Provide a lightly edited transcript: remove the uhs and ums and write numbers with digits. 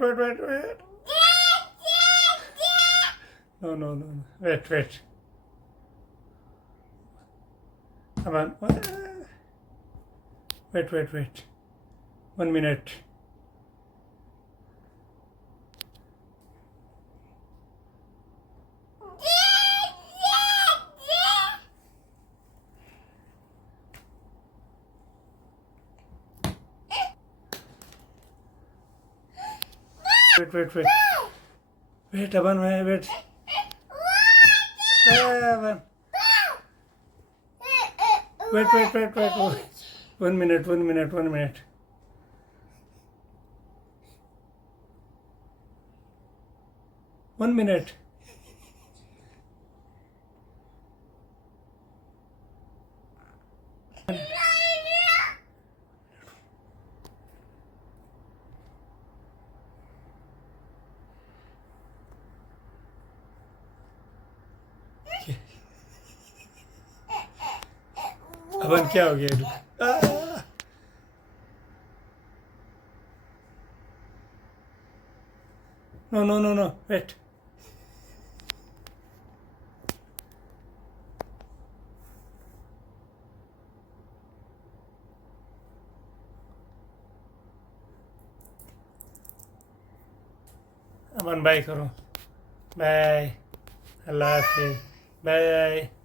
wait. No. Wait. Come on. Wait. 1 minute. Wait. Wait, Aban, wait. Aban. Wait. 1 minute. 1 minute. अबन क्या हो गया? No. Wait. अबन bye करो. Bye. अल्लाह हाफिज़. Bye.